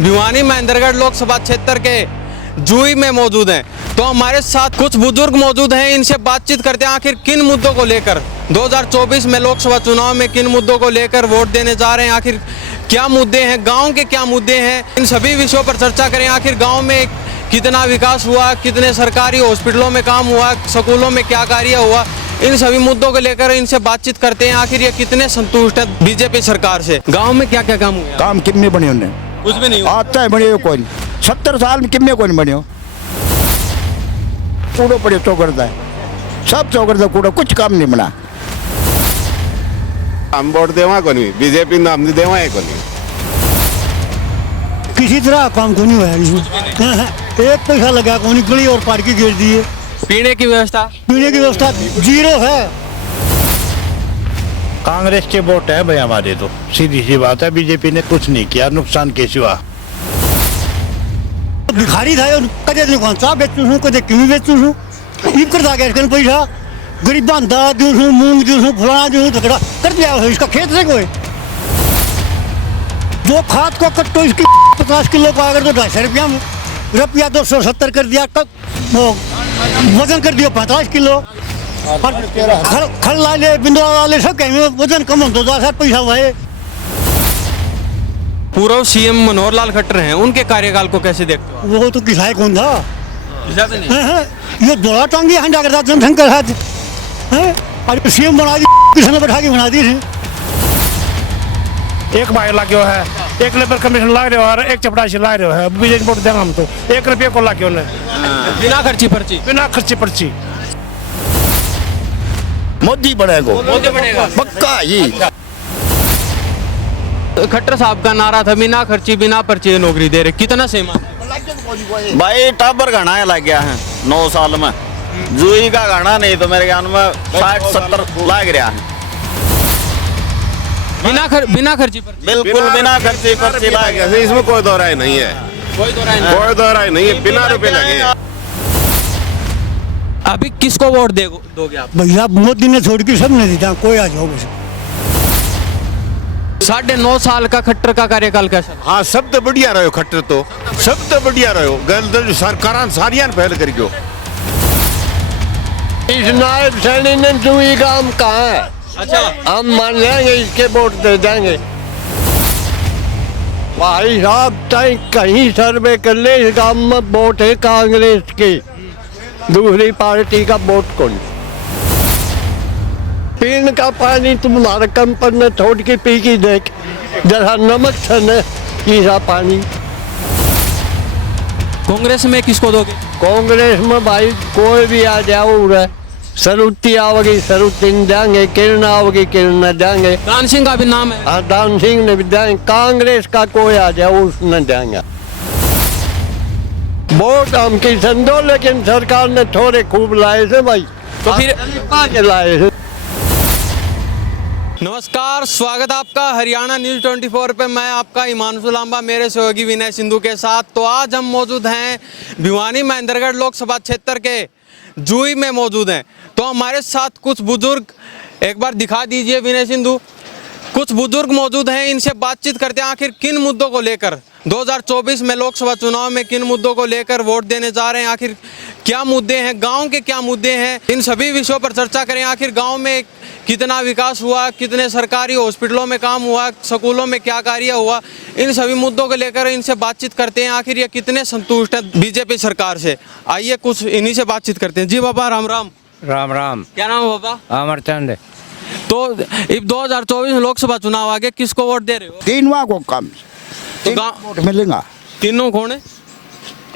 भिवानी महेंद्रगढ़ लोकसभा क्षेत्र के जुई में मौजूद हैं। तो हमारे साथ कुछ बुजुर्ग मौजूद हैं, इनसे बातचीत करते हैं आखिर किन मुद्दों को लेकर 2024 में लोकसभा चुनाव में किन मुद्दों को लेकर वोट देने जा रहे हैं, आखिर क्या मुद्दे हैं, गांव के क्या मुद्दे हैं, इन सभी विषयों पर चर्चा करें। आखिर गांव में कितना विकास हुआ, कितने सरकारी हॉस्पिटलों में काम हुआ, स्कूलों में क्या कार्य हुआ, इन सभी मुद्दों को लेकर इनसे बातचीत करते हैं। आखिर ये कितने संतुष्ट है बीजेपी सरकार से, गांव में क्या क्या काम हुआ? काम कितने बने उन्हें? कुछ भी नहीं आता है बने कोई नहीं। 70 साल में कितने कोई बने हो? कूड़ो पड़े चौकड़ता है, सब चौकड़ता कूड़ो, कुछ काम नहीं बना। हम वोट देवा को नहीं, बीजेपी ने हमने देवा है को नहीं। किसी तरह काम को नहीं हुआ इसमें। एक पैसा लगा को नहीं, गली और पार्क की घेर दी है। पीने की व्यवस्था जीरो है। कांग्रेस के वोट है भाई हमारे, तो सीधी सी बात है। बीजेपी ने कुछ नहीं किया, नुकसान कैसे हुआ? भिखारी था कदे दुकान चा बेचू हूँ, कदे क्यों बेचू हूँ, ईब कर दागे इसका पैसा गरीबा दाल दूँ हूँ, मूंग दूँ हूँ, फलाना दूँ हूँ, झगड़ा कर दिया है इसका खेत से कोई दो खाद को कट्टो इसकी 50 किलो का अगर तो 250 रुपया में, रुपया 270 कर दिया, तब वो वजन कर दिया 45 किलो। खल लाले बिंदु वाले सब कहेंगे वजन कम हो तो 1000 पैसा हुआ है। पूर्व सीएम मनोहर लाल खट्टर हैं, उनके कार्यकाल को कैसे देखते हो? वो तो किसाई कौन था? नहीं। ये दोड़ा टांगी हंडा करता जनसंघ साथ है, और सीएम बना दी, किसान बैठा के बना दी है। एक भाई ला क्यों है, एक लेबर कमीशन ला रहे हो और एक चपरासी ला रहे हो है। बीजेपी वोट देंगे हम तो 1 रुपये को ला क्यों नहीं, बिना खर्ची पर्ची, बिना खर्ची पर्ची। मोदी बनेगा, मोदी बनेगा पक्का ये। खट्टर साहब का नारा था बिना खर्ची बिना पर्ची नौकरी दे रहे, कितना सेमा? भाई टाबर घना लग गया है 9 साल में। जुई का घना नहीं तो मेरे ख्याल में 60-70 लाग रहा है। बिना खर्ची पर्ची, बिल्कुल बिना खर्ची पर्ची लाग गया। इसमें कोई दो राय नहीं है, कोई दो राय नहीं है, बिना रुपए लगे। अभी किसको वोट दोगे आप? भैया मोदी ने छोड़ के सब नहीं दिया, कोई आ जाओ बस। 9.5 साल का खट्टर का कार्यकाल कैसा? हाँ, सब तो बढ़िया रहो खट्टर, तो सब तो बढ़िया रहो। गल सरकार सारिया पहल कर गयो। इस नायब सैनी ने जुई काम कहा है। अच्छा, हम मान लेंगे, इसके वोट दे देंगे। भाई साहब चाहे कहीं सर्वे कर ले, इस गांव में वोट है कांग्रेस की, दूसरी पार्टी का वोट कौन? पीने का पानी तुम्हारे कंपन में छोड़ के पी की देख, जरा नमक छने पीसा पानी। कांग्रेस में किसको दोगे? कांग्रेस में भाई कोई भी आ जाओ, सरुती आओगी सरुती देंगे, किरण आओगी किरण देंगे। दान सिंह का भी नाम है। हाँ, दान सिंह ने भी देंगे। कांग्रेस का कोई आ जाए उसने देंगे वोट। हम किसान दो, लेकिन सरकार ने थोड़े खूब लाए थे भाई, तो फिर 5 लाए थे। नमस्कार, स्वागत आपका हरियाणा न्यूज 24 पे। मैं आपका हिमांशु लांबा, मेरे सहयोगी विनय सिंधु के साथ। तो आज हम मौजूद हैं भिवानी महेंद्रगढ़ लोकसभा क्षेत्र के जुई में मौजूद हैं। तो हमारे साथ कुछ बुजुर्ग, एक बार दिखा दीजिए विनय सिंधु, कुछ बुजुर्ग मौजूद हैं, इनसे बातचीत करते हैं आखिर किन मुद्दों को लेकर 2024 में लोकसभा चुनाव में किन मुद्दों को लेकर वोट देने जा रहे हैं, आखिर क्या मुद्दे हैं, गांव के क्या मुद्दे हैं, इन सभी विषयों पर चर्चा करें। आखिर गांव में कितना विकास हुआ, कितने सरकारी हॉस्पिटलों में काम हुआ, स्कूलों में क्या कार्य हुआ, इन सभी मुद्दों को लेकर इनसे बातचीत करते हैं। आखिर ये कितने संतुष्ट है बीजेपी सरकार से, आइए कुछ इन्हीं से बातचीत करते हैं। जी बाबा, राम राम। राम राम। क्या नाम है बाबा? अमरचंद। तो अब 2024 में लोकसभा चुनाव आ गया, किसको वोट दे रहे हो? तीनवा को कम तो वोट मिलेगा। तीनों कौन है?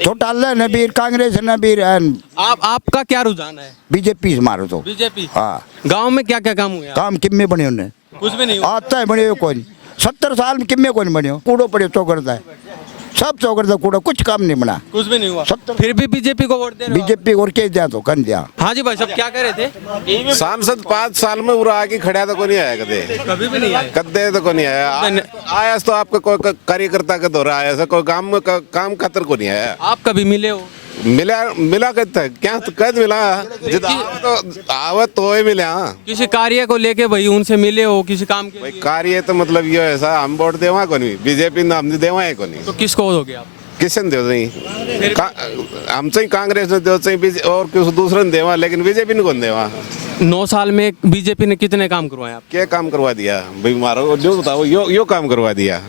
छोटा नबीर, कांग्रेस नबीर, आपका क्या रुझान है? बीजेपी से मारो तो। बीजेपी। हाँ, गांव में क्या क्या काम हुआ? काम कितने बने उन्हें? कुछ भी नहीं हुआ। आता है बने कोई नहीं। 70 साल में कितने कोई बने हो? कूड़ो पड़े चौकड़ता है, सब चौकड़ता कूड़ा, कुछ काम नहीं बना। कुछ भी नहीं हुआ। 70 फिर भी बीजेपी को वोट दे रहे हो? बीजेपी और क्या दिया तो कर दिया। हाँ जी भाई, सब क्या कह रहे थे? सांसद 5 साल में उरा आके खड़ा तो कोई नहीं आया कदे, कभी भी नहीं आए। कदे तो कोई नहीं आया। आया तो आपका कोई कार्यकर्ता का दौरा आया, कोई काम में काम खातर को नहीं आया। आप कभी मिले हो? मिला मिला कहता क्या तो कद मिला जिद आवत तो ही मिला। किसी कार्य को लेके भाई उनसे मिले हो किसी काम के भाई लिए? कार्य तो मतलब ये ऐसा हम वोट देवा को नहीं, बीजेपी ने हमने देवा है को नहीं, तो किसको दोगे आप? किसन दे नहीं हम चाहिए कांग्रेस ने दो चाहिए और किसी दूसरे ने देवा, लेकिन बीजेपी ने कौन देवा। 9 साल में बीजेपी ने कितने काम करवाए आप? क्या काम करवा दिया भाई मारो, जो बताओ यो काम करवा दिया।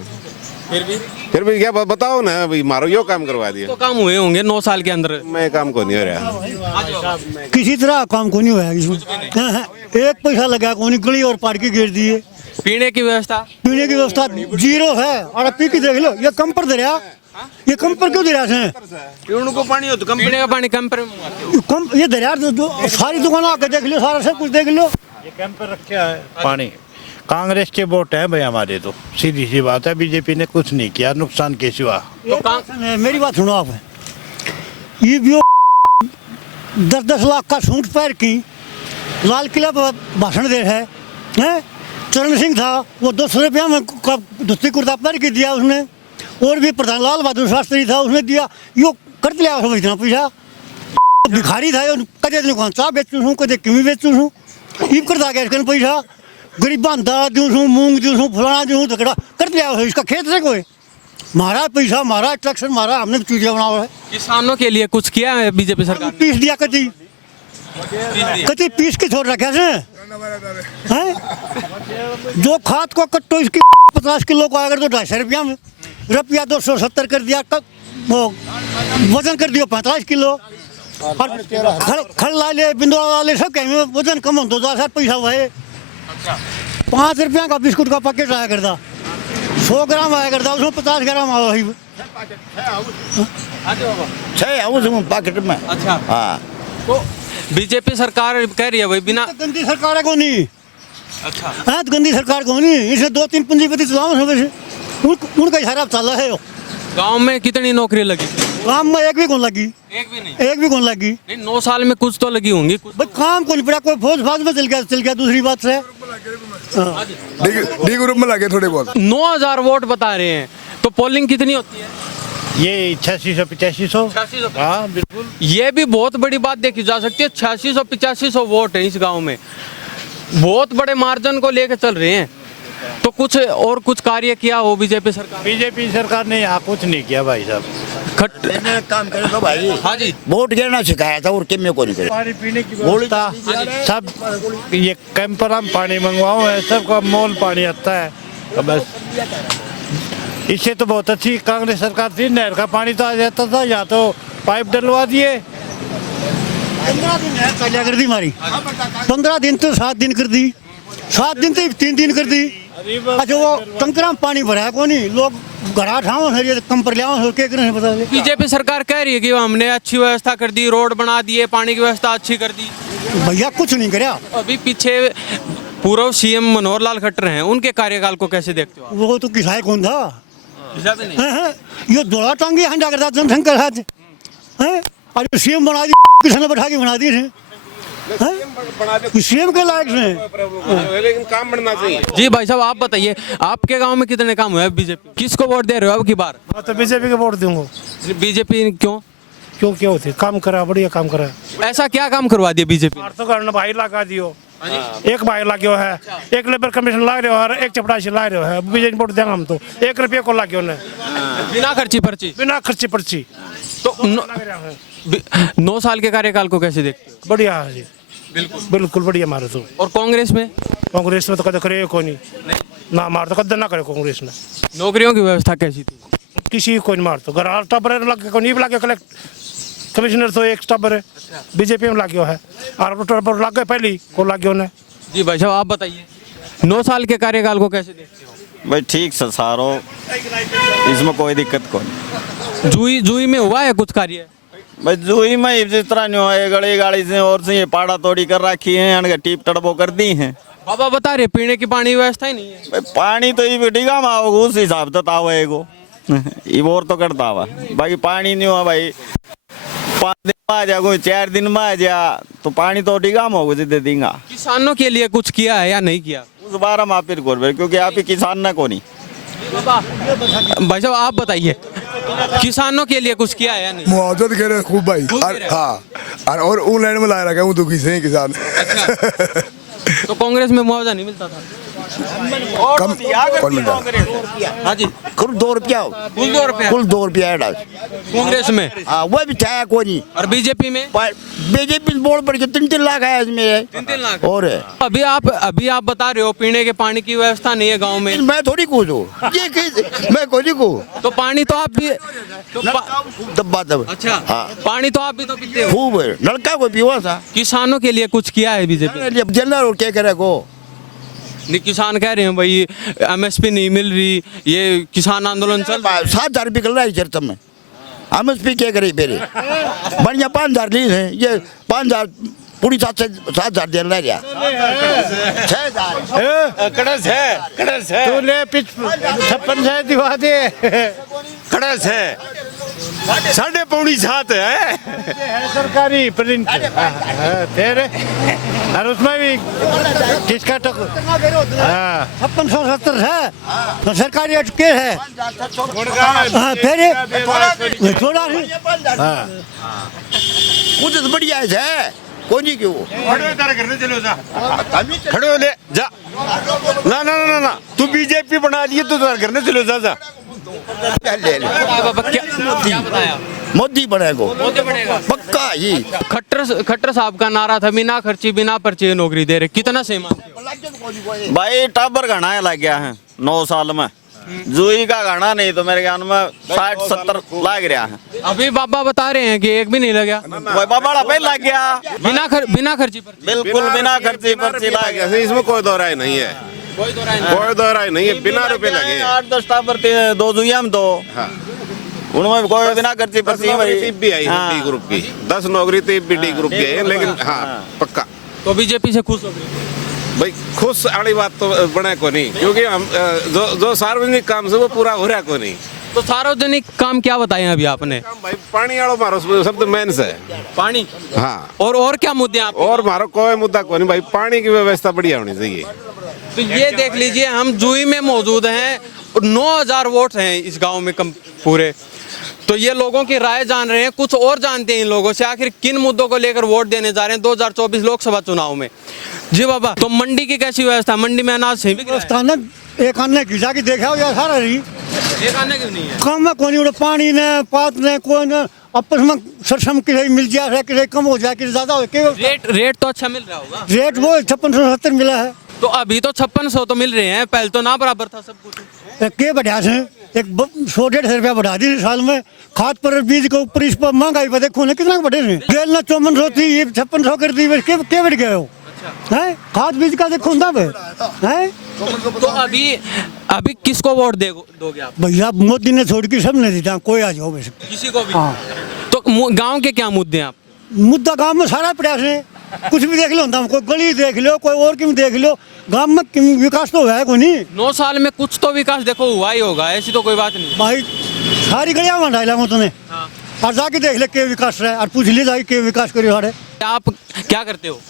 फिर भी क्या बताओ ना भाई, मारो यो काम करवा दिया। तो काम हुए होंगे 9 साल के अंदर। मैं काम को नहीं हो रहा, किसी तरह काम को नहीं हुआ इसमें। एक पैसा लगा को नहीं, गली और पार्क की घेर दिए। पीने की व्यवस्था? पीने की व्यवस्था जीरो है। और पी के देख लो, ये कम पर दे रहा, ये कम पर क्यों दे रहा है? पीने को पानी हो तो कम, पीने का पानी कम पर कम ये दे रहा। सारी दुकानों आके देख लो, सारा सब कुछ देख लो। ये कैंपर रखा है पानी। कांग्रेस के वोट है भाई हमारे, तो सीधी सी बात है, बीजेपी ने कुछ नहीं किया नुकसान के सिवा। तो मेरी बात सुनो आप, ये भी 10-10 लाख का सूट पैर की लाल किला पर भाषण दे है, हैं? चरण सिंह था, वो 200 रुपया में धोती कुर्ता पैर के दिया उसने। और भी प्रधान लाल बहादुर शास्त्री था, उसने दिया। यो कर लिया समझ इतना पैसा। भिखारी था, कदे दुकान चाह बेचू हूँ, कदे किमी बेचू हूँ, ये करता गया इसका पैसा। गरीबा दाल दूँ हूँ, मूंग दूँ हूँ, फलाना दूँ हूँ, तकड़ा कर लिया इसका खेत से कोई मारा पैसा, मारा टैक्स मारा, हमने चूतिया बना हुआ है। किसानों के लिए कुछ किया है बीजेपी सरकार ने? पीस दिया कति कति पीस के छोड़ रखा है। जो खाद को कट्टो इसकी 50 किलो को अगर तो 250 रुपया में, रुपया 270 कर दिया, वो वजन कर दिया 45 किलो। और खड़ ला ले, बिंदुआ ला ले, सब कहेंगे वजन कम हो, 2000 पैसा हुआ है। 5 रुपया का बिस्कुट का पैकेट आया करता, 100 ग्राम आया करता, उसमें 50 ग्राम आया। 6 हाउस पैकेट में। अच्छा, हाँ, तो बीजेपी सरकार कह रही है भाई बिना। गंदी सरकार है कौन नहीं? अच्छा, हाँ तो गंदी सरकार कौन नहीं, इसे 2-3 पूंजीपति चलाओ, उनका इशारा चल रहा है। गांव में कितनी नौकरी लगी? गाँव में एक भी कौन लगी? एक भी नहीं। एक भी कौन लगी? नहीं, 9 साल में कुछ तो लगी होंगी। कुछ भाई काम को नहीं पड़ा, कोई फौज फाज में चल गया। दूसरी बात है डी ग्रुप में लगे थोड़े बहुत। 9000 वोट बता रहे हैं, तो पोलिंग कितनी होती है? ये 8600-8500। हाँ बिल्कुल, ये भी बहुत बड़ी बात देखी जा सकती है। 8600-8500 वोट है इस गांव में, बहुत बड़े मार्जिन को लेकर चल रहे हैं। तो कुछ और कुछ कार्य किया हो बीजेपी सरकार? बीजेपी सरकार ने यहाँ कुछ नहीं किया भाई साहब। काम करे तो भाई। हाँ जी, वोट गिरना सिखाया था और किम्मे को नहीं करे। पानी पीने की व्यवस्था सब, ये कैंपर हम पानी मंगवाओ है, सबका मोल पानी आता है। तो बस इससे तो बहुत अच्छी कांग्रेस सरकार थी, नहर का पानी तो आ जाता था, यहाँ तो पाइप डलवा दिए। 15 दिन है चलिया कर दी हमारी, 15 दिन तो 7 दिन कर दी, 7 दिन तो 3 दिन कर दी। अच्छा, वो टंकरा में पानी भरा है कौन नहीं, लोग घड़ा ठाओ कम पर लिया क्या करें पता नहीं। बीजेपी सरकार कह रही है कि हमने अच्छी व्यवस्था कर दी, रोड बना दिए, पानी की व्यवस्था अच्छी कर दी। भैया कुछ नहीं कराया। अभी पीछे पूर्व सीएम मनोहर लाल खट्टर हैं, उनके कार्यकाल को कैसे देखते हो आप? वो तो किसाई कौन था? हिसाब से नहीं। ये दौड़ा टांगी हंडा करता जनसंख्या साथ है। और सीएम बना दी, किसने बैठा के बना दी सीएम के लायक से, लेकिन काम बनना चाहिए। जी भाई साहब, आप बताइए, आपके गांव में कितने काम हुए बीजेपी? किसको वोट दे रहे हो अब की बार? मैं तो बीजेपी को वोट दूंगा। बीजेपी क्यों? क्या होती काम करा, बढ़िया काम करा। ऐसा क्या काम करवा दिया बीजेपी? तो करना भाई लगा दियो, एक भाई लागो है, एक लेबर कमीशन ला रहे हो और एक चपरासी ला रहे हो है, बीजेपी वोट देंगे हम तो। 1 रुपये को लागे उन्हें, बिना खर्ची पर्ची। बिना खर्ची पर्ची। तो 9 साल के कार्यकाल को कैसे देखते हो? बढ़िया है जी, बिल्कुल बढ़िया हमारे तो। और कांग्रेस में? कांग्रेस में तो कदे करे को नहीं ना, हमारे तो कदे ना करे कांग्रेस ने। नौकरियों की व्यवस्था कैसी थी? किसी को नहीं मार तो घर टबर लगे को नहीं लगे, कलेक्ट कमिश्नर तो एक टबर है, बीजेपी में लागो है, और टबर लग गए पहली को लागो ने। जी भाई साहब, आप बताइए, 9 साल के कार्यकाल को कैसे देखते हो? भाई ठीक से सारो, इसमें कोई दिक्कत को नहीं। जुई में हुआ है कुछ कार्य? भाई जुई में जिस तरह नहीं हुआ, गली गाड़ी से और से ये पाड़ा तोड़ी कर रखी है, टीप टड़बो कर दी है। बाबा बता रहे पीने की पानी व्यवस्था ही नहीं है। भाई पानी तो ये डिगा में आओगे उस हिसाब से तावा ये और तो करता हुआ, बाकी पानी नहीं हुआ भाई। 5 दिन में आ जा, कोई 4 दिन में आ जा, तो पानी तो डिगा में होगा दे देंगे। किसानों के लिए कुछ किया है या नहीं किया? उस बार हम आप क्योंकि आप ही किसान ना को नहीं। भाई साहब, आप बताइए, किसानों के लिए कुछ किया है या नहीं? मुआवजा तो कह रहे हैं खूब भाई खूब दे रहे हैं। हाँ और ऑनलाइन में ला रखा हूँ दुखी से ही किसान तो कांग्रेस में मुआवजा नहीं मिलता था? कम कौन मिल रहा हाँ जी, कुल 2 रुपया कुल 2 रुपया कुल 2 रुपया है कांग्रेस में। हाँ वह भी छाया कोई नहीं और बीजेपी में बीजेपी बोर्ड बढ़ के 3-3 लाख है इसमें 3-3 लाख। और अभी आप बता रहे हो पीने के पानी की व्यवस्था नहीं है गांव में, मैं थोड़ी कूद हूँ मैं कोई नहीं कूद तो पानी तो आप भी दब्बा दब अच्छा हाँ पानी तो आप भी तो पीते हो। खूब है लड़का को पीवा था किसानों के लिए कुछ किया है बीजेपी? जनरल क्या करे को नहीं, किसान कह रहे हैं भाई एमएसपी नहीं मिल रही, ये किसान आंदोलन चल रहा है। 7,000 रुपये निकल रहा है चरतम में एमएसपी क्या करे मेरे बढ़िया 5,000 ली है ये 5,000 पूरी 7,000 दे रहा 6,000 कड़स है तू ले 56 से दिवा दे कड़स है 6.5 है सरकारी प्रिंट तेरे और उसमें भी किसका तो 5670 है तो सरकारी अटके है हाँ, फिर थोड़ा कुछ तो बढ़िया है कौन जी क्यों खड़े हो ले जा ना ना ना ना तू बीजेपी बना लिए तो घर चलो जा क्या बताया? मोदी बनेगो मोदी बनेगा पक्का ही खट्टर साहब का नारा था बिना खर्ची बिना पर्ची नौकरी दे रहे, कितना सही मानते हो? भाई टाबर घना लग गया है 9 साल में जुई का घना नहीं तो मेरे ज्ञान में 60-70 लाग रहा है। अभी बाबा बता रहे हैं कि एक भी नहीं लगा। वही बाबा पे लग गया बिना खर्ची पर्ची। बिल्कुल बिना खर्ची पर्ची लग गया। इसमें कोई दो राय नहीं है कोई दो राय नहीं है बिना रुपए लगे 8-10 टाबर 2 जुइया में 2 उनमें कोई बिना खर्ची पर्ची भाई भी आई डी ग्रुप की 10 नौकरी तो डी ग्रुप की है लेकिन हाँ पक्का तो बीजेपी से खुश हो गए भाई खुश वाली बात तो बने को नहीं क्योंकि हम जो सार्वजनिक काम से वो पूरा हो रहा को नहीं। तो सार्वजनिक काम क्या बताए अभी आपने? भाई पानी वालों मारो शब्द मेन से पानी हाँ और क्या मुद्दे आप? और मारो कोई मुद्दा को नहीं भाई पानी की व्यवस्था बढ़िया होनी चाहिए। तो ये देख लीजिए हम जुई में मौजूद हैं 9,000 वोट हैं इस गांव में कम पूरे, तो ये लोगों की राय जान रहे हैं, कुछ और जानते हैं इन लोगों से आखिर किन मुद्दों को लेकर वोट देने जा रहे हैं 2024 लोकसभा चुनाव में। जी बाबा, तो मंडी की कैसी व्यवस्था? मंडी में अनाज सही बिक रहा है? एक अन्य घिसा की देखा हो या सारा रही एक आने क्यों नहीं है? कम में कोई नहीं पानी ने पात ने कोई ने आपस में सरसम किसी मिल जाए किसी कम हो जाए किसी ज्यादा हो रेट तो अच्छा मिल रहा होगा। रेट वो 5670 मिला है तो अभी तो 5600 तो मिल रहे हैं, पहले तो ना बराबर था सब कुछ। के बढ़ा से एक 100-150 रुपया बढ़ा दी साल में खाद पर बीज के ऊपर इस पर महंगाई पर देखो ना कितना बढ़े हैं। गेल ना 5400 थी ये 5600 कर दी के बढ़ गए हो है खाद बीज का देखो ना है। तो अभी किसको वोट दोगे आप? भैया मोदी ने छोड़ के सब ने दी कोई आ जाओ वैसे किसी को भी। हाँ तो गांव के क्या मुद्दे हैं आप? मुद्दा गांव में सारा प्रयास है कुछ भी देख लो हम कोई गली देख लो कोई और क्यों देख लो गांव में विकास तो है कोई नहीं। 9 साल में कुछ तो विकास देखो हुआ ही होगा, ऐसी तो कोई बात नहीं भाई सारी गलियां में डाला हूँ तूने और जाके देख ले के विकास है और पूछ ले जाके के विकास करियो सारे। आप क्या करते हो?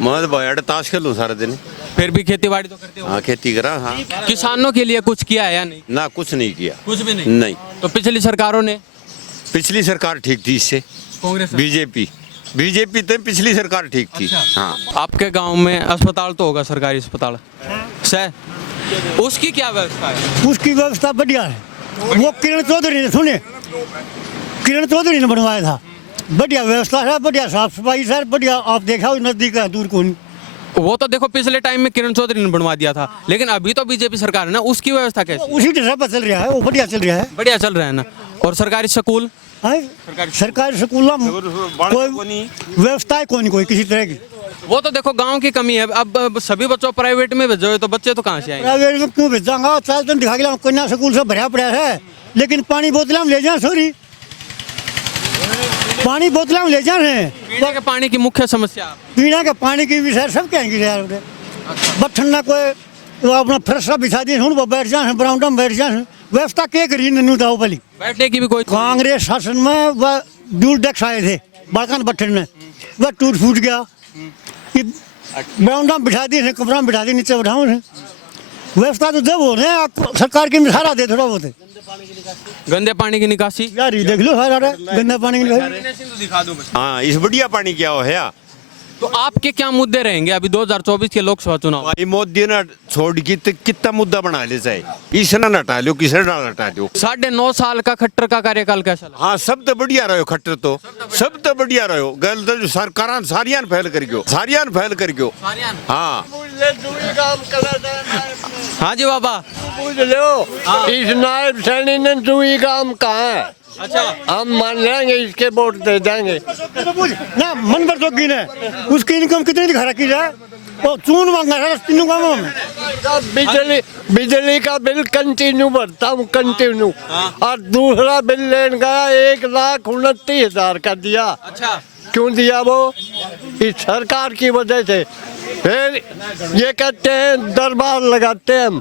मैं भाई ताश खेलूं सारा दिन फिर भी खेती बाड़ी तो करते हो? हाँ खेती करा हाँ किसानों के लिए कुछ किया है या नहीं? ना कुछ नहीं किया कुछ भी नहीं। नहीं तो पिछली सरकारों ने? पिछली सरकार ठीक थी इससे कांग्रेस बीजेपी तो पिछली सरकार ठीक थी। हाँ आपके गांव में अस्पताल तो होगा, सरकारी अस्पताल सर, उसकी क्या व्यवस्था है? उसकी व्यवस्था बढ़िया है, वो किरण चौधरी ने सुने किरण चौधरी ने बनवाया था, बढ़िया व्यवस्था है, बढ़िया साफ सफाई सर, बढ़िया आप देखा हो नजदीक है दूर को नहीं। वो तो देखो पिछले टाइम में किरण चौधरी ने बनवा दिया था, लेकिन अभी तो बीजेपी सरकार है ना, उसकी व्यवस्था कैसी? उसी तरह पर चल रहा है, वो बढ़िया चल रहा है, बढ़िया चल रहा है ना। और सरकारी स्कूल? सरकारी स्कूल कोई व्यवस्था है कोई किसी तरह की। वो तो देखो गांव की कमी है, अब सभी बच्चों प्राइवेट में भेजो तो बच्चे तो कहाँ से आएंगे? प्राइवेट में क्यों भेजाऊंगा? चाल तो दिखा के कन्या स्कूल से भरा पड़ा है, लेकिन पानी बोतल में ले जाए सॉरी पानी बोतल में ले जाए। पीने के पानी की मुख्य समस्या? पीने के पानी की भी सर सब कहेंगे यार बट ठंडा कोई अपना फ्रेश बिछा दिए वो बैठ जाए बरामदा में बैठ जाए, व्यवस्था क्या करी नू दाओ भली बैठने की भी कोई? कांग्रेस शासन में वह ड्यूल टैक्स आए थे बालकान बट्ठन में, वह टूट फूट गया, बरामदा में बिठा दिए कमरा में बिठा दिए नीचे बैठाओ। व्यवस्था तो जब हो रहे हैं सरकार की मिसारा दे थोड़ा बहुत गंदे पानी की निकासी यार ये देख लो सारा गंदा पानी की निकासी। दिखा दो बस। हाँ इस बढ़िया पानी क्या हो है तो आपके क्या मुद्दे रहेंगे अभी 2024 के लोकसभा चुनाव? भाई मोदी ने छोड़ की तो कितना मुद्दा बना ले चाहे इसने न हटा लो किसने ना हटा लो 9.5 साल का खट्टर का कार्यकाल कैसा लगा? हाँ सब तो बढ़िया रहो खट्टर तो सब तो बढ़िया रहो गल तो सरकार सारियां फैल कर गयो हाँ हाँ जी बाबा। पूछ लो इस नायब सैनी ने दुई काम कहा है। अच्छा हम मान लेंगे इसके वोट दे देंगे ना मन पर जोगी ने उसकी इनकम कितनी दिखा रखी है वो चून मांगा है तीनों कामों में। बिजली का बिल कंटिन्यू भरता हूँ कंटिन्यू और दूसरा बिल लेने गया 1,29,000 का दिया। अच्छा क्यों दिया वो? इस सरकार की वजह से। फिर ये कहते हैं दरबार लगाते हैं हम।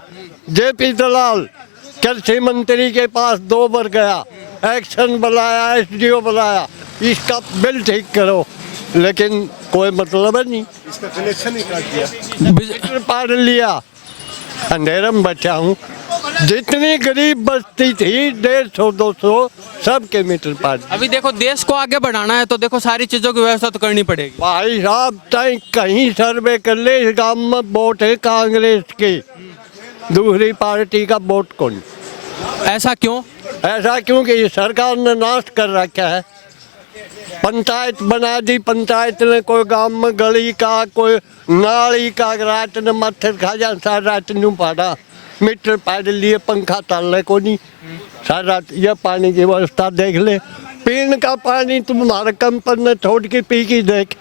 जेपी दलाल कृषि मंत्री के पास 2 बार गया, एक्शन बुलाया, एसडीओ बुलाया, इसका बिल ठीक करो, लेकिन कोई मतलब है नहीं। इसका कनेक्शन ही काट दिया, पार लिया, अंधेरे में बचा हूँ। जितनी गरीब बस्ती थी 150-200 सबके मीटर पार। अभी देखो देश को आगे बढ़ाना है तो देखो सारी चीजों की व्यवस्था तो करनी पड़ेगी। भाई साहब तय कहीं सर्वे कर ले, इस गांव में वोट है कांग्रेस की, दूसरी पार्टी का वोट कौन? ऐसा क्यों? ऐसा क्योंकि सरकार ने नाश कर रखा है। पंचायत बना दी, पंचायत ने कोई गांव में गली का कोई नाली का रात ने मत्थे खा जा, सारी रात नू पाड़ा, मीटर पाड़ लिए, पंखा ताले को नहीं, सारी रात। ये पानी की व्यवस्था देख ले, पीने का पानी तुम्हारे कंपन ने छोड़ के पी की देख,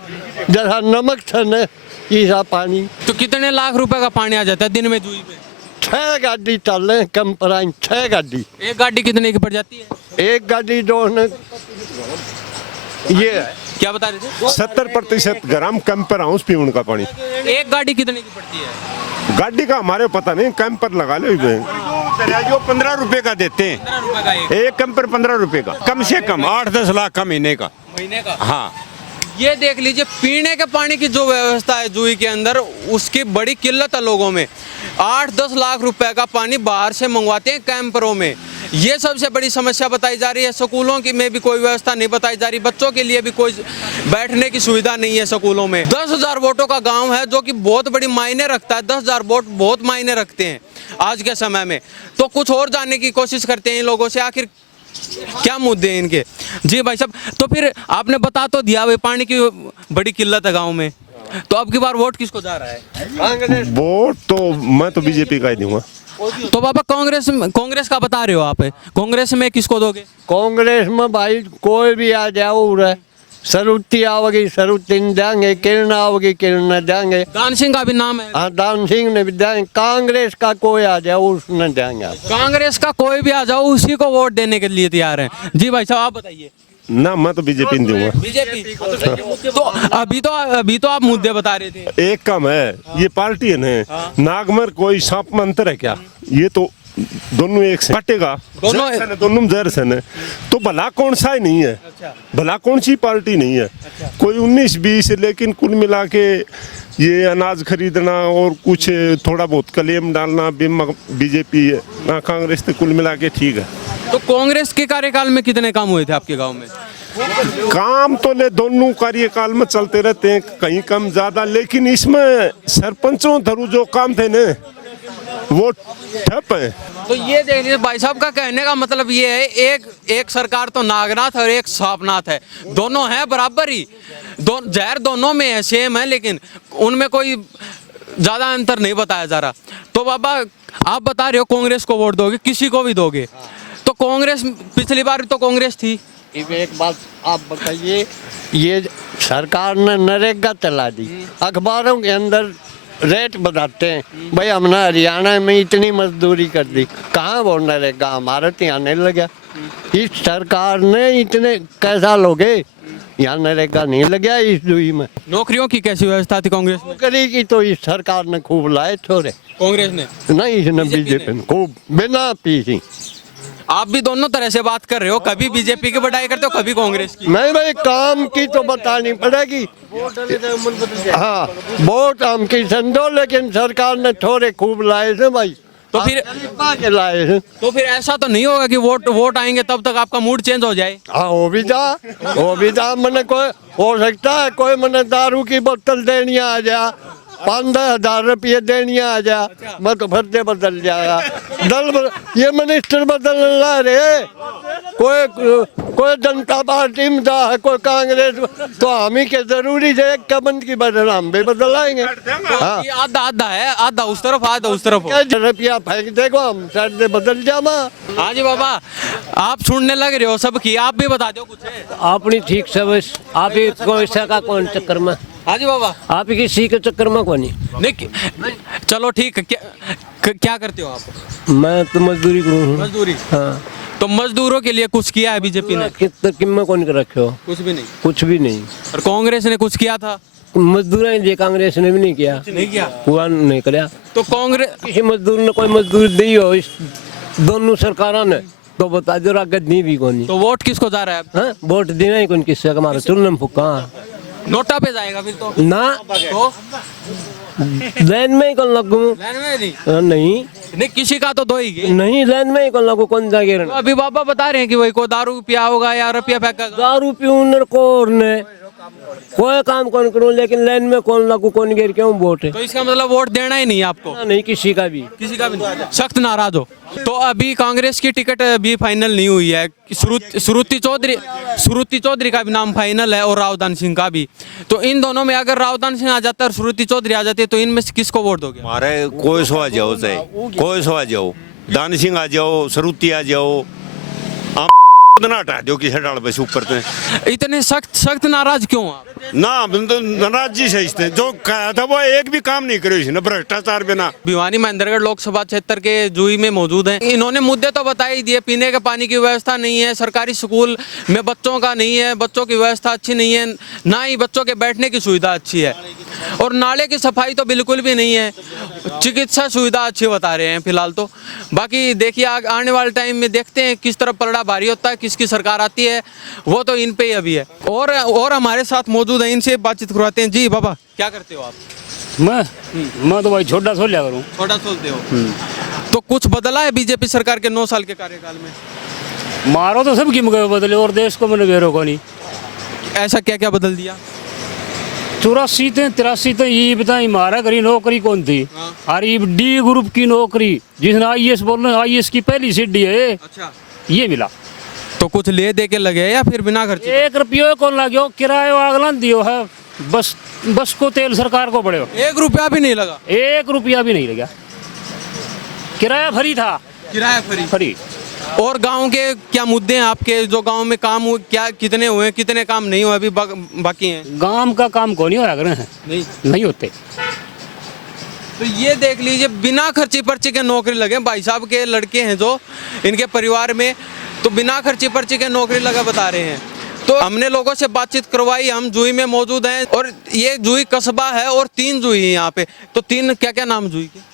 जरा नमक था न ऐसा पानी। तो कितने लाख रुपए का पानी आ जाता है दिन में जुई पे? 6 गाड़ी चले कंपराइन, 6 गाड़ी। एक गाड़ी कितने की पड़ जाती है? एक गाड़ी जो है ये क्या बता रहे थे? 70% ग्राम कैंपर हाउस पीने का पानी एक गाड़ी कितने की पड़ती है? गाड़ी का हमारे पता नहीं कैंपर लगा लो जो 15 रुपए का देते हैं 15 रुपए का एक एक कैंपर 15 रुपए का कम से कम 8-10 लाख का महीने का। महीने का। हाँ ये देख लीजिए पीने के पानी की जो व्यवस्था है जुई के अंदर, उसकी बड़ी किल्लत है लोगों में। 8-10 लाख रुपए का पानी बाहर से मंगवाते हैं कैंपरों में। ये सबसे बड़ी समस्या बताई जा रही है। स्कूलों की में भी कोई व्यवस्था नहीं बताई जा रही, बच्चों के लिए भी कोई बैठने की सुविधा नहीं है स्कूलों में। 10,000 वोटों का गांव है जो कि बहुत बड़ी मायने रखता है। 10,000 वोट बहुत मायने रखते हैं आज के समय में। तो कुछ और जानने की कोशिश करते हैं इन लोगों से, आखिर क्या मुद्दे हैं इनके। जी भाई साहब, तो फिर आपने बता तो दिया भाई पानी की बड़ी किल्लत है गाँव में, तो अब की बार वोट किसको जा रहा है? वोट तो मैं तो बीजेपी का ही दूंगा। तो बाबा कांग्रेस का बता रहे हो आप, कांग्रेस में किसको दोगे? कांग्रेस में भाई कोई भी आ जाओ रे, सरुति आओगी सरुति देंगे, किरण आओगी किरण देंगे, दान सिंह का भी नाम है। हाँ दान सिंह ने भी देंगे। कांग्रेस का कोई आ जाओ उसने देंगे। कांग्रेस का कोई भी आ जाओ उसी को वोट देने के लिए तैयार हैं। जी भाई साहब आप बताइए। ना मैं तो बीजेपी नहीं दूंगा। बीजेपी तो अभी तो आप मुद्दे बता रहे थे। एक कम है, ये पार्टी है ना, नागमर कोई सांप में अंतर है क्या? ये तो दोनों एक से कटेगा, दोनों जहर से है। तो भला कौन सा ही नहीं है, भला कौन सी पार्टी नहीं है, कोई 19-20, लेकिन कुल मिला के ये अनाज खरीदना और कुछ थोड़ा बहुत क्लेम डालना बीजेपी कांग्रेस तो कुल मिला के ठीक है। तो कांग्रेस के कार्यकाल में कितने काम हुए थे आपके गांव में? काम तो ले दोनों कार्यकाल में चलते रहते हैं, कहीं कम ज्यादा, लेकिन इसमें सरपंचों धरू जो काम थे ना वो ठप है। तो ये देख लीजिए भाई साहब का कहने का मतलब ये है, एक सरकार तो नागनाथ और एक सांपनाथ है, दोनों हैं बराबर ही, जहर दोनों में है, सेम है, लेकिन उनमें कोई ज्यादा अंतर नहीं बताया जा रहा। तो बाबा आप बता रहे हो कांग्रेस को वोट दोगे, किसी को भी दोगे, तो कांग्रेस पिछली बार तो कांग्रेस थी। एक बात आप बताइए, ये सरकार ने नरेगा चला दी, अखबारों के अंदर रेट बताते हैं, भाई हमने हरियाणा में इतनी मजदूरी कर दी, कहाँ वो नरेगा हमारे तो यहाँ नहीं लगा। इस सरकार ने इतने कैसा लोगे, यहाँ नरेगा नहीं लगा इस दुई में। नौकरियों की कैसी व्यवस्था थी कांग्रेस में? नौकरी की तो इस सरकार ने खूब लाए छोरे, कांग्रेस ने नहीं, इसने बीजेपी ने खूब बिना पीसी। आप भी दोनों तरह से बात कर रहे हो, कभी बीजेपी की बड़ाई करते हो, कभी कांग्रेस की। नहीं भाई, काम की तो बतानी पड़ेगी। हाँ वोट हम की समझो, लेकिन सरकार ने थोड़े खूब लाए थे भाई, तो फिर के लाए हैं। तो फिर ऐसा तो नहीं होगा कि वोट आएंगे तब तक आपका मूड चेंज हो जाए। हाँ वो भी जा मैंने कोई हो सकता है कोई मैंने दारू की बोतल देनी आ जा 5-10 रुपये देनी आ जा मैं तो फिर से बदल जाएगा ये मिनिस्टर बदल ला रे कोई जनता पार्टी में था कोई कांग्रेस तो हम ही के जरूरी है एक कबंद की बदल हम भी बदल आएंगे। हाँ ये आधा आधा है, आधा उस तरफ आधा उस तरफ हो। क्या रुपया फेंक देगो हम साइड से बदल जामा। हाँ जी बाबा, आप सुनने लग रहे हो सबकी, आप भी बता दो कुछ। अपनी ठीक सर्विस आप ही कोई का कौन चक्कर में। हाँ जी बाबा, आप ही किसी के चक्कर में कौन नहीं चलो ठीक है। क्या करते हो आप? मैं तो मजदूरी करूँ। मजदूरी? हाँ। तो मजदूरों के लिए कुछ किया है बीजेपी ने? कितना कौन कर रखे हो? कुछ भी नहीं। कुछ भी नहीं। और कांग्रेस ने कुछ किया था? मजदूर लिए कांग्रेस ने भी नहीं किया। नहीं किया, पूरा नहीं कराया। तो कांग्रेस किसी मजदूर ने कोई मजदूरी दी हो इस दोनों सरकारों ने तो बता दो आगे दी भी कौन। तो वोट किसको जा रहा है? हाँ वोट देना ही कौन किससे हमारा चुनम फुका नोटा पे जाएगा फिर तो ना तो लाइन में ही कौन लगू। लाइन में नहीं नहीं किसी का तो दो ही नहीं लाइन में ही कौन लगू कौन जागे। तो अभी बाबा बता रहे हैं कि वही को दारू पिया होगा या रुपया फेंका। दारू पीऊं को ने कोई काम कौन करूं लेकिन लाइन में कौन लगू कौन गिर क्यों वोट है। तो इसका मतलब वोट देना ही नहीं है आपको? नहीं किसी का भी नहीं। सख्त नाराज हो। तो अभी कांग्रेस की टिकट अभी फाइनल नहीं हुई है। श्रुति चौधरी का भी नाम फाइनल है और रावदान सिंह का भी। तो इन दोनों में अगर रावदान सिंह आ जाता है और श्रुति चौधरी आ जाती है तो इनमें से किसको वोट दोगे? हमारे कोई सो आ जाओ चाहे कोई सो आ जाओ, दान सिंह आ जाओ, श्रुति आ जाओ, हटा दो किसी डाल बस ऊपर तो। इतने सख्त नाराज क्यों आप? ना नाराजगी से इसने जो कहा था वो एक भी काम नहीं करे इसने, भ्रष्टाचार बिना। भिवानी महेंद्रगढ़ लोकसभा क्षेत्र के जूही में मौजूद हैं। इन्होंने मुद्दे तो बता ही दिए। पीने के पानी की व्यवस्था नहीं है, सरकारी स्कूल में बच्चों का नहीं है, बच्चों की व्यवस्था अच्छी नहीं है, ना ही बच्चों के बैठने की सुविधा अच्छी है, और नाले की सफाई तो बिल्कुल भी नहीं है। चिकित्सा सुविधा अच्छी बता रहे हैं फिलहाल तो। बाकी देखिए आने वाले टाइम में देखते हैं किस तरह पलड़ा भारी होता है, किसकी सरकार आती है, वो तो इन पे ही अभी है। और हमारे साथ मौजूद है, इनसे बातचीत करवाते हैं। जी बाबा क्या करते हो आप? मैं तो भाई छोटा सोल लिया करूँ। छोटा सोलते हो? तो कुछ बदला है बीजेपी सरकार के 9 साल के कार्यकाल में? मारो तो सबकी मुझे बदले और देश को मैंने बेरो को नहीं। ऐसा क्या क्या बदल दिया? 84-83 तो ये बताई हमारा करी नौकरी कौन थी? और ये डी ग्रुप की नौकरी जिसने IAS बोल रहे IAS की पहली सीढ़ी है। अच्छा। ये मिला तो कुछ ले दे के लगे या फिर बिना खर्चे? 1 रुपये कौन लगे किराया अगला दियो है। बस को तेल सरकार को पड़े। 1 रुपया भी नहीं लगा? 1 रुपया भी नहीं लगा। किराया फ्री था। किराया फ्री। और गांव के क्या मुद्दे हैं आपके? जो गांव में काम हुए क्या, कितने हुए, कितने काम नहीं हुए अभी बाकी हैं? गांव का काम कौन ही हो रहा है? नहीं होते। तो ये देख लीजिए बिना खर्ची पर्ची के नौकरी लगे। भाई साहब के लड़के हैं जो इनके परिवार में, तो बिना खर्ची पर्ची के नौकरी लगा बता रहे हैं। तो हमने लोगों से बातचीत करवाई। हम जूही में मौजूद हैं और ये जूही कस्बा है और 3 जूही हैं यहाँ पे। तो 3 क्या क्या नाम जूही के?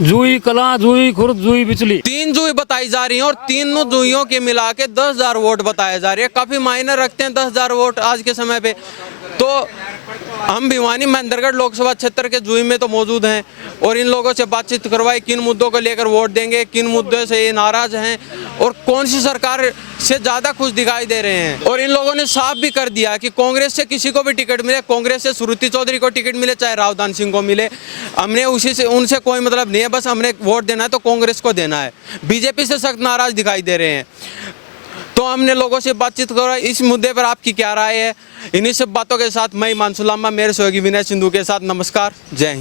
जूही कला, जूही खुर्द, जूही बिचली। 3 जूही बताई जा रही हैं और तीनों जूहियों के मिला के 10,000 वोट बताए जा रहे हैं। काफी मायने रखते हैं 10,000 वोट आज के समय पे। तो हम भिवानी महेंद्रगढ़ लोकसभा क्षेत्र के जूही में तो मौजूद हैं और इन लोगों से बातचीत करवाई किन मुद्दों को लेकर वोट देंगे, किन मुद्दों से ये नाराज हैं और कौन सी सरकार से ज्यादा खुश दिखाई दे रहे हैं। और इन लोगों ने साफ भी कर दिया कि कांग्रेस से किसी को भी टिकट मिले, कांग्रेस से श्रुति चौधरी को टिकट मिले चाहे रावदान सिंह को मिले, हमने उनसे कोई मतलब नहीं है, बस हमने वोट देना है तो कांग्रेस को देना है। बीजेपी से सख्त नाराज दिखाई दे रहे हैं। तो हमने लोगों से बातचीत करवाई। इस मुद्दे पर आपकी क्या राय है? इन्हीं सब बातों के साथ मैं हिमांशु लांबा, मेरे सहयोगी विनय सिंधु के साथ नमस्कार, जय हिंद।